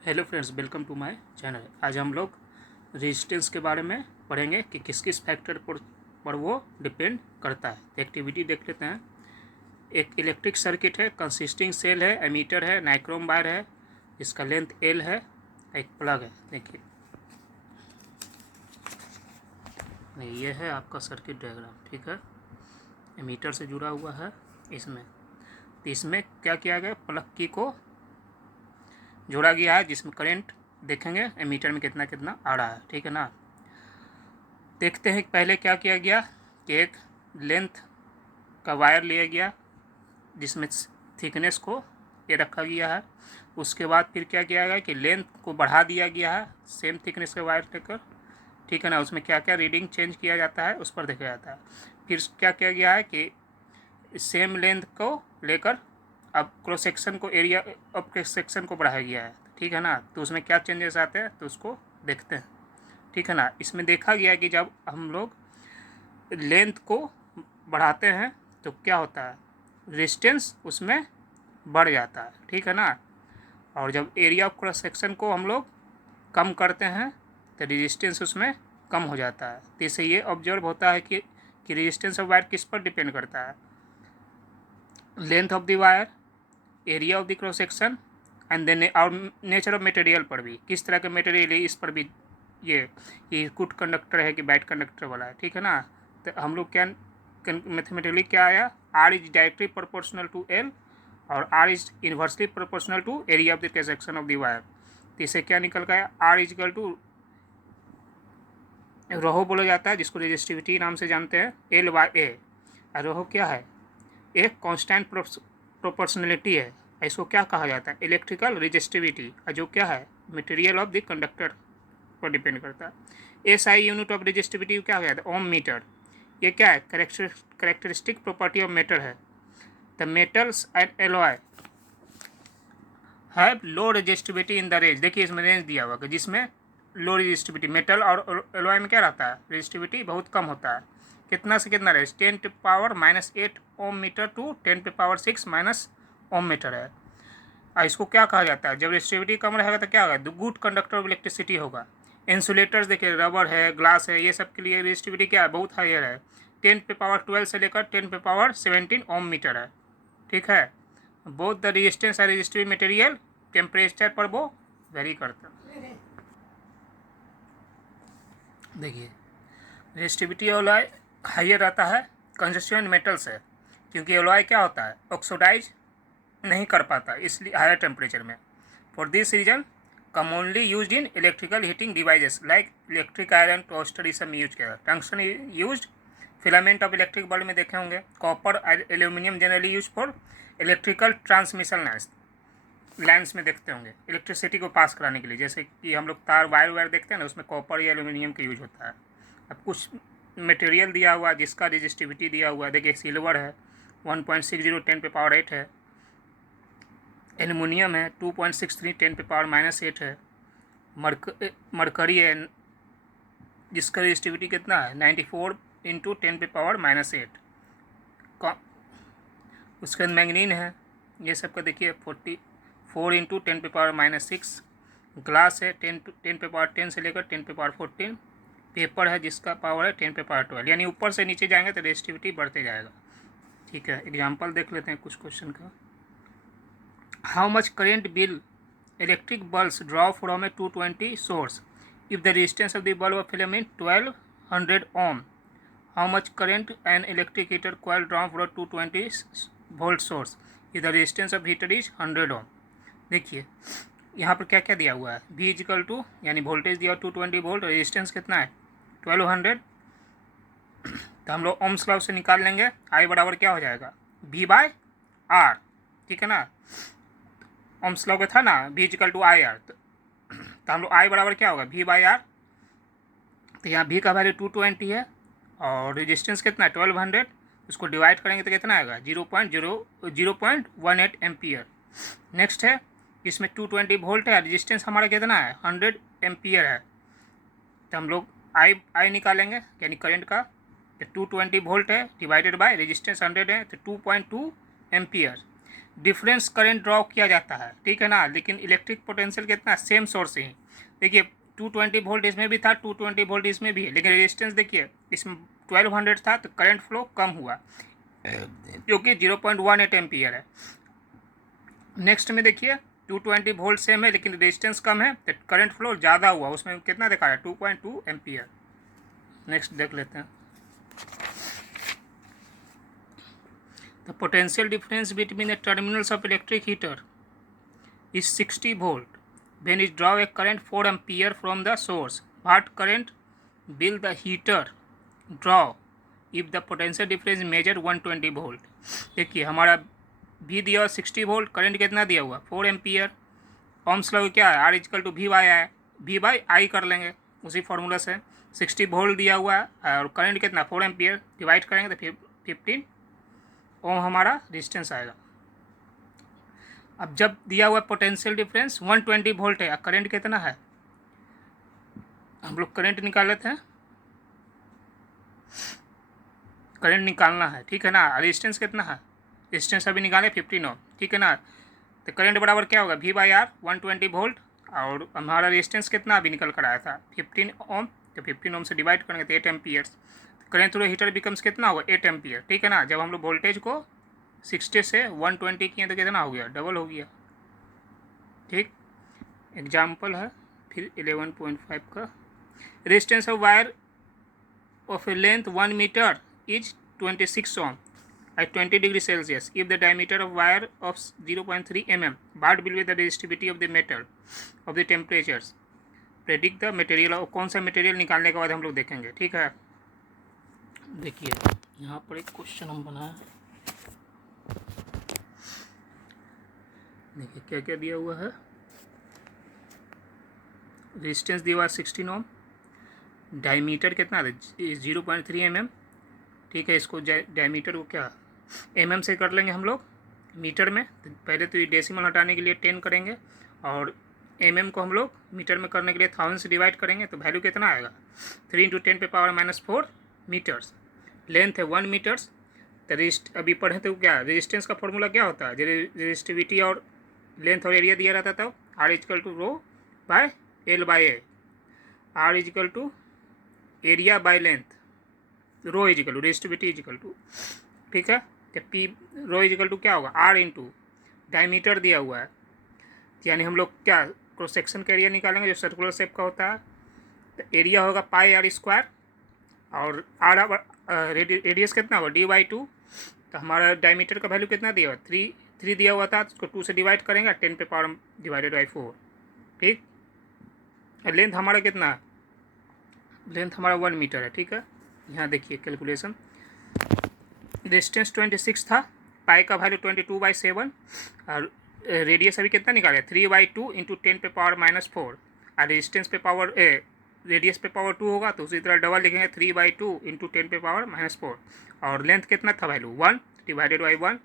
Hello friends, welcome to my channel. आज हम लोग रेजिस्टेंस के बारे में पढ़ेंगे कि किस किस फैक्टर पर वो डिपेंड करता है। तो एक्टिविटी देख लेते हैं। एक इलेक्ट्रिक सर्किट है, कंसिस्टिंग सेल है, एमीटर है, नाइक्रोम वायर है, इसका लेंथ एल है, एक प्लग है। देखिए, नहीं, ये है आपका सर्किट डायग्राम। ठीक है, एमीटर से जुड़ा हुआ है इसमें। तो इसमें क्या किया गया, प्लग की को जोड़ा गया है, जिसमें करंट देखेंगे एमीटर में कितना कितना आ रहा है। ठीक है ना। देखते हैं पहले क्या किया गया कि एक लेंथ का वायर लिया गया, जिसमें थिकनेस को ये रखा गया है। उसके बाद फिर क्या किया गया कि लेंथ को बढ़ा दिया गया है सेम थिकनेस के वायर लेकर। ठीक है ना। उसमें क्या क्या रीडिंग चेंज किया जाता है उस पर देखा जाता है। फिर क्या किया गया है कि सेम लेंथ को लेकर अब क्रॉस सेक्शन को, एरिया ऑफ क्रॉस सेक्शन को बढ़ाया गया है। ठीक है ना। तो उसमें क्या चेंजेस आते हैं तो उसको देखते हैं। ठीक है ना। इसमें देखा गया कि जब हम लोग लेंथ को बढ़ाते हैं तो क्या होता है, रेजिस्टेंस उसमें बढ़ जाता है। ठीक है ना। और जब एरिया ऑफ क्रॉस सेक्शन को हम लोग कम करते हैं तो रेजिस्टेंस उसमें कम हो जाता है। तो इससे ये ऑब्जर्व होता है कि रेजिस्टेंस ऑफ वायर किस पर डिपेंड करता है, length of the wire, area of the cross section and then और नेचर ऑफ मटेरियल पर भी, किस तरह के मटेरियल है इस पर भी। ये गुड कंडक्टर है कि बैड कंडक्टर वाला है। ठीक है ना। तो हम लोग क्या मैथमेटिकली क्या आया, R is directly proportional to L और R is inversely proportional to area of the cross section of the wire. तो इससे क्या निकल गया, आर इजकल टू रोहो बोला जाता है, जिसको रेजिस्टिविटी नाम से जानते हैं, एल बाई ए। और रोहो क्या है, एक कांस्टेंट प्रोपोर्शनलिटी है। इसको क्या कहा जाता है, इलेक्ट्रिकल रेजिस्टिविटी, और जो क्या है मटेरियल ऑफ द कंडक्टर पर डिपेंड करता है। S I unit of resistivity क्या हो जाता है, ओम मीटर। ये क्या है, करेक्टरिस्टिक प्रॉपर्टी ऑफ मेटर है। The metals and alloy have low resistivity in the range. देखिए इसमें रेंज दिया हुआ है जिसमें लो रेजिस्टिविटी, मेटल और एलॉय में क्या रहता है, रेजिस्टिविटी बहुत कम होता है। कितना से कितना range, 10⁻⁻8 ohm metre to 10⁻6 minus ohm metre है। और इसको क्या कहा जाता है, जब रेजिस्टिविटी कम रहेगा तो क्या होगा, the good conductor of electricity होगा। इंसुलेटर्स देखिए, रबर है, ग्लास है, ये सब के लिए रेजिस्टिविटी क्या है, बहुत हायर है। 10⁻12 से लेकर 10⁻17 ओम मीटर है। ठीक है। बोथ द रेजिस्टेंस और रेजिस्टिव मटेरियल टेम्परेचर पर वो वेरी करता है। देखिए रेजिस्टिविटी एलॉय हाइयर रहता है कंस्टिट्यूएंट मेटल से, क्योंकि एलॉय क्या होता है, ऑक्सीडाइज नहीं कर पाता, इसलिए हायर टेम्परेचर में। For this reason commonly used in electrical heating devices like electric iron, toaster, ये सब यूज किया। Tungsten used, filament of electric bulb में देखे होंगे। Copper, aluminium generally use for electrical transmission lines में देखते होंगे, इलेक्ट्रिसिटी को पास कराने के लिए। जैसे कि हम लोग तार वायर देखते हैं ना, उसमें कॉपर या एल्यूमिनियम का यूज होता है। अब कुछ मटेरियल दिया हुआ जिसका रेजिस्टिविटी दिया हुआ है, देखिए सिल्वर है 1.60 10⁸ है, एल्यूमिनियम है 2.63 10⁻⁻8 है, मरकरी है जिसका रेजिस्टिविटी कितना है 94 × 10⁻⁻8। उसके बाद मैंगनीन है, ये सब का देखिए 44 × 10⁻⁻6। ग्लास है 10⁻10 से लेकर 10⁻14। पेपर है जिसका पावर है 10⁻12, यानी ऊपर से नीचे जाएंगे तो रेजिस्टिविटी बढ़ते जाएगा। ठीक है, एग्जांपल देख लेते हैं कुछ क्वेश्चन का। How much current will electric bulbs draw from a 220 source if the resistance of the bulb of filament 1200 ohm. How much current an electric heater coil draw from 220 volt source if the resistance of heater is 100 ohm. देखिए यहाँ पर क्या क्या दिया हुआ है, V equal to, यानी voltage दिया 220 वोल्ट, रेजिस्टेंस कितना है 1200। तो हम लोग ओम्स लॉ से निकाल लेंगे, I बराबर क्या हो जाएगा V/R। ठीक है ना, ओम्स लॉ का था ना V इजिकल टू IR, तो हम लोग I बराबर क्या होगा V/R। तो यहाँ V का वैल्यू 220 है और रेजिस्टेंस कितना है 1200, उसको डिवाइड करेंगे तो कितना आएगा 0.18 एम्पियर। नेक्स्ट है, इसमें 220 वोल्ट है, रेजिस्टेंस हमारा कितना है 100 एम्पियर है। तो हम लोग आई निकालेंगे, यानी करंट का 220 वोल्ट है डिवाइडेड बाय रेजिस्टेंस 100 है, तो 2.2 एम्पियर। डिफरेंस करंट ड्रॉ किया जाता है, ठीक है ना, लेकिन इलेक्ट्रिक पोटेंशियल कितना, सेम सोर्स से ही। देखिए 220 वोल्ट इसमें भी था, 220 वोल्ट इसमें भी है, लेकिन रेजिस्टेंस देखिए इसमें 1200 था तो करंट फ्लो कम हुआ क्योंकि 0.18 एम्पियर है। नेक्स्ट में देखिए 220 वोल्ट सेम है लेकिन रेजिस्टेंस कम है तो करंट फ्लो ज़्यादा हुआ, उसमें कितना दिखा रहा है 2.2 एम्पियर। नेक्स्ट देख लेते हैं। The potential difference between the terminals of electric heater is 60 volt when it draw a current 4 ampere from the source. What current will the heater draw if the potential difference measure 120 volt? देखिए हमारा भी दिया 60 volt, current कितना दिया हुआ 4 ampere. Ohms law क्या है, R equal to V by I, V by I कर लेंगे उसी फार्मूला से। 60 वोल्ट दिया हुआ है और करंट कितना 4 एम्पियर, डिवाइड करेंगे तो फिर 15 ओम हमारा रेजिस्टेंस आएगा। अब जब दिया हुआ पोटेंशियल डिफरेंस 120 वोल्ट है, करंट कितना है, हम लोग करंट निकाल लेते हैं, करंट निकालना है, ठीक है ना। रेजिस्टेंस कितना है, रेजिस्टेंस अभी निकाले 15 ओम, ठीक है ना। तो करंट बराबर क्या होगा वी बाई आर 120 वोल्ट, और हमारा रेजिस्टेंस कितना अभी निकल कर आया था 15 ओम, तो 15 ओम से डिवाइड करेंगे तो 8 amperes. Current through heater becomes कितना होगा 8 एम्पियर, ठीक है ना। जब हम लोग वोल्टेज को 60 से 120 किए तो कितना हो गया, डबल हो गया, ठीक। एग्जाम्पल है फिर 11.5 का। Resistance of wire of a length 1 metre is 26 ohm at 20 degree Celsius if the diameter of wire of 0.3 mm. What will be the resistivity of the metal of the temperatures? Predict the material। और कौन सा material निकालने के बाद हम लोग देखेंगे, ठीक है। देखिए यहाँ पर एक क्वेश्चन हम बनाया, देखिए क्या क्या दिया हुआ है। रेजिस्टेंस दिया हुआ 16 ओम, डायमीटर कितना है 0.3 mm, ठीक है। इसको डायमीटर को क्या mm से कर लेंगे हम लोग मीटर में, तो पहले तो ये डेसिमल हटाने के लिए 10 करेंगे और mm को हम लोग मीटर में करने के लिए 1000 से डिवाइड करेंगे तो वैल्यू कितना आएगा 3 × 10⁻⁻⁴ मीटर्स। लेंथ है 1 मीटर्स। तो अभी पढ़े तो क्या रेजिस्टेंस का फॉर्मूला क्या होता है, रेजिस्टिविटी और लेंथ और एरिया दिया रहता था, R equal to rho by L by A, R equal to area by length, rho equal to resistivity equal to, ठीक है। तो पी रो इजकल टू क्या होगा आर इंटू डायमीटर दिया हुआ है, यानी हम लोग क्या क्रॉस सेक्शन का एरिया निकालेंगे जो सर्कुलर शेप का होता है। तो एरिया होगा पाई आर स्क्वायर और आर रेडियस कितना होगा d/2। तो हमारा डायमीटर का वैल्यू कितना दिया हुआ 3 दिया हुआ था, तो उसको 2 से डिवाइड करेंगे 10⁻⁴, ठीक। और लेंथ हमारा कितना है, लेंथ हमारा 1 मीटर है, ठीक है। यहाँ देखिए कैलकुलेशन, रेजिस्टेंस 26 था, पाई का वैल्यू 22/7 और रेडियस अभी कितना निकाले 3/2 इंटू 10⁻⁻⁴, और रेजिस्टेंस पे पावर रेडियस पे पावर 2 होगा तो उसी तरह डबल लिखेंगे 3/2 इंटू 10⁻⁻⁴, और लेंथ कितना था वैल्यू 1 डिवाइडेड बाई 1।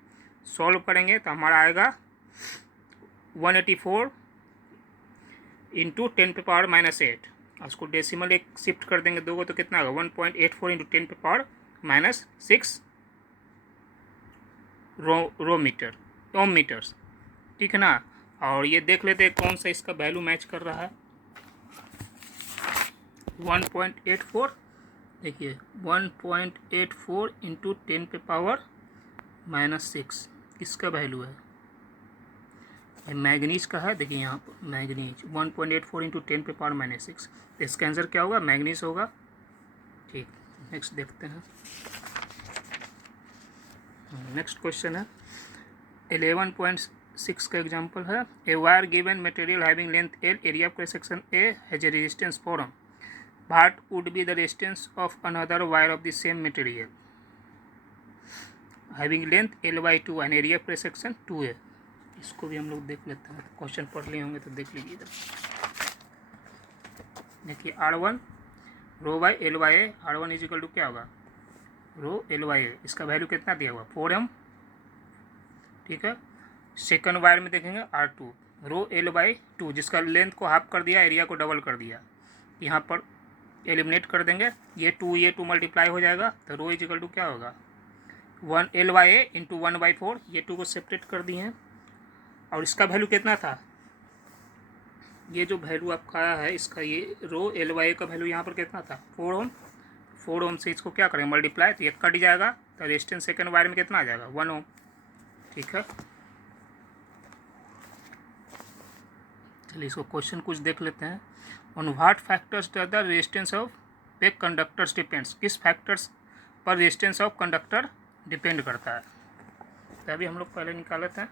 सॉल्व करेंगे तो हमारा आएगा 184 इंटू 10⁻⁻8, और उसको डेसिमल एक शिफ्ट कर देंगे 2 को तो कितना होगा 1.84 इंटू 10⁻⁻6 रो मीटर ओम मीटर्स, ठीक है ना। और ये देख लेते हैं कौन सा इसका वैल्यू मैच कर रहा है 1.84, देखिए 1.84 इंटू 10⁻⁻6 इसका वैल्यू है, मैग्नीज का है। देखिए यहाँ पर मैग्नीज 1.84 इंटू 10⁻⁻6, इसका आंसर क्या होगा मैग्नीज होगा, ठीक। नेक्स्ट देखते हैं, नेक्स्ट क्वेश्चन है 11.6 का एग्जांपल है। A wire given material having length L, area of cross section A has a resistance 4 ohm. What would be the resistance of another wire of the same material having length L/2 and area of cross section 2A? इसको भी हम लोग देख लेते हैं, question पढ़ लिए होंगे तो देख लीजिए इधर। देखिए R1 row by L/A, R1 is equal to क्या होगा रो L/A, इसका वैल्यू कितना दिया हुआ 4 ohm, ठीक है। सेकंड वायर में देखेंगे R2 रो L/2, जिसका लेंथ को हाफ कर दिया, एरिया को डबल कर दिया, यहाँ पर एलिमिनेट कर देंगे, ये 2 मल्टीप्लाई हो जाएगा तो रो इजिकल टू क्या होगा 1 L/A इंटू 1/4, ये 2 को सेपरेट कर दिए हैं और इसका वैल्यू कितना था, ये जो वैल्यू आपका आया है इसका, ये रो एल वाई का वैल्यू यहाँ पर कितना था 4 ओम। 4 ओम से इसको क्या करें मल्टीप्लाई, तो ये कट जाएगा, तो रेजिस्टेंस सेकंड वायर में कितना आ जाएगा 1 ओम। ठीक है, चलिए इसको क्वेश्चन कुछ देख लेते हैं। On what factors does the resistance of A conductors depends, किस फैक्टर्स पर रेजिस्टेंस ऑफ कंडक्टर डिपेंड करता है। तो अभी हम लोग पहले निकाले थे,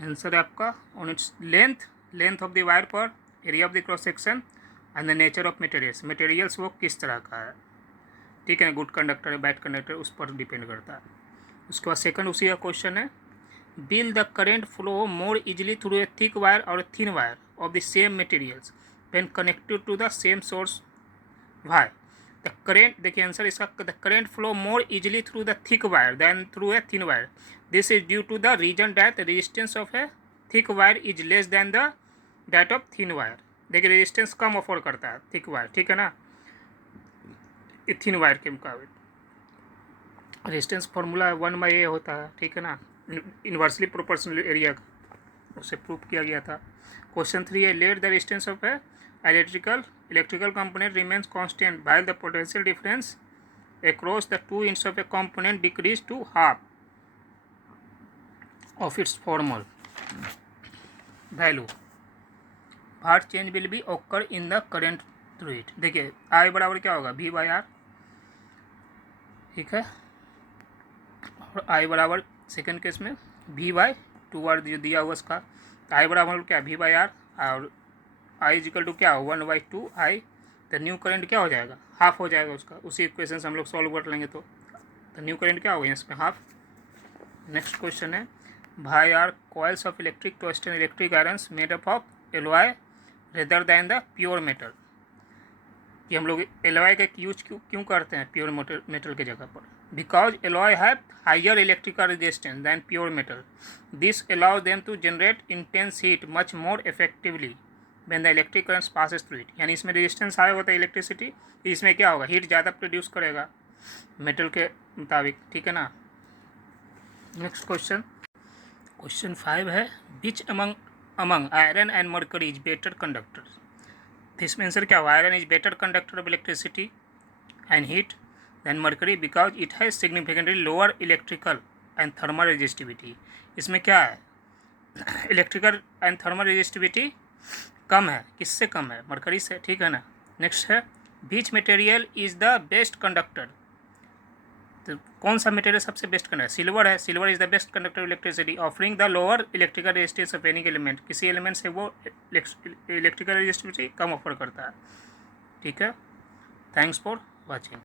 आंसर है आपका on its length of the wire पर area of the cross section and the nature of materials वो किस तरह का है। ठीक है, गुड कंडक्टर है बैड कंडक्टर, उस पर डिपेंड करता है। उसके बाद सेकंड उसी का क्वेश्चन है, will the current flow more easily through a thick wire or a thin wire of the same materials when connected to the same source? Why? The current, देखिए आंसर इसका, the current flow more easily through the thick wire than through a thin wire. This is due to the reason that the resistance of a thick wire is less than the that of thin wire. देखिए resistance कम offer करता है thick wire, ठीक है ना, thin wire के मुकाबले। Resistance formula 1/A होता है, ठीक है ना, इन्वर्सली प्रोपोर्शनल एरिया का, उसे प्रूव किया गया था। क्वेश्चन 3 है, let the resistance of a electrical component remains constant while the potential difference across the two ends of a component decrease to half of its formal value, what change will be occur in the current through it. देखिए I बराबर क्या होगा V/R, ठीक है, और आई बराबर second case में V/2R जो दिया हुआ उसका, तो आई बराबर क्या V/R और आई इजिकल टू क्या हो 1/2I, तो न्यू करंट क्या हो जाएगा हाफ हो जाएगा उसका, उसी इक्वेशन से हम लोग सॉल्व कर लेंगे, तो न्यू करंट क्या होगा इसमें हाफ। नेक्स्ट क्वेश्चन है, why are coils of electric tungsten electric irons made up of alloy rather than the pure metal. कि हम लोग एलॉय का यूज क्यों करते हैं प्योर मेटल के जगह पर, because alloy have higher electrical resistance than pure metal, this allows them to generate intense heat much more effectively when the electric current passes through it. यानी इसमें रेजिस्टेंस हाई होता है इलेक्ट्रिसिटी, इसमें क्या होगा हीट ज़्यादा प्रोड्यूस करेगा metal के मुताबिक, ठीक है ना। नेक्स्ट क्वेश्चन 5 है, which among iron and mercury is better conductor. तो इसमें आंसर क्या हुआ, iron is better conductor of electricity and heat then mercury because it has significantly lower electrical and thermal resistivity. इसमें क्या है इलेक्ट्रिकल एंड थर्मल रेजिस्टिविटी कम है, किससे कम है मर्करी से, ठीक है ना। नेक्स्ट है, which material is the best conductor. तो कौन सा मटेरियल सबसे बेस्ट कंडक्टर, सिल्वर है, silver is the best conductor of electricity offering the lower electrical resistance of any element, किसी एलिमेंट से वो इलेक्ट्रिकल रेजिस्टिविटी कम ऑफर करता है, ठीक है। Thanks for watching.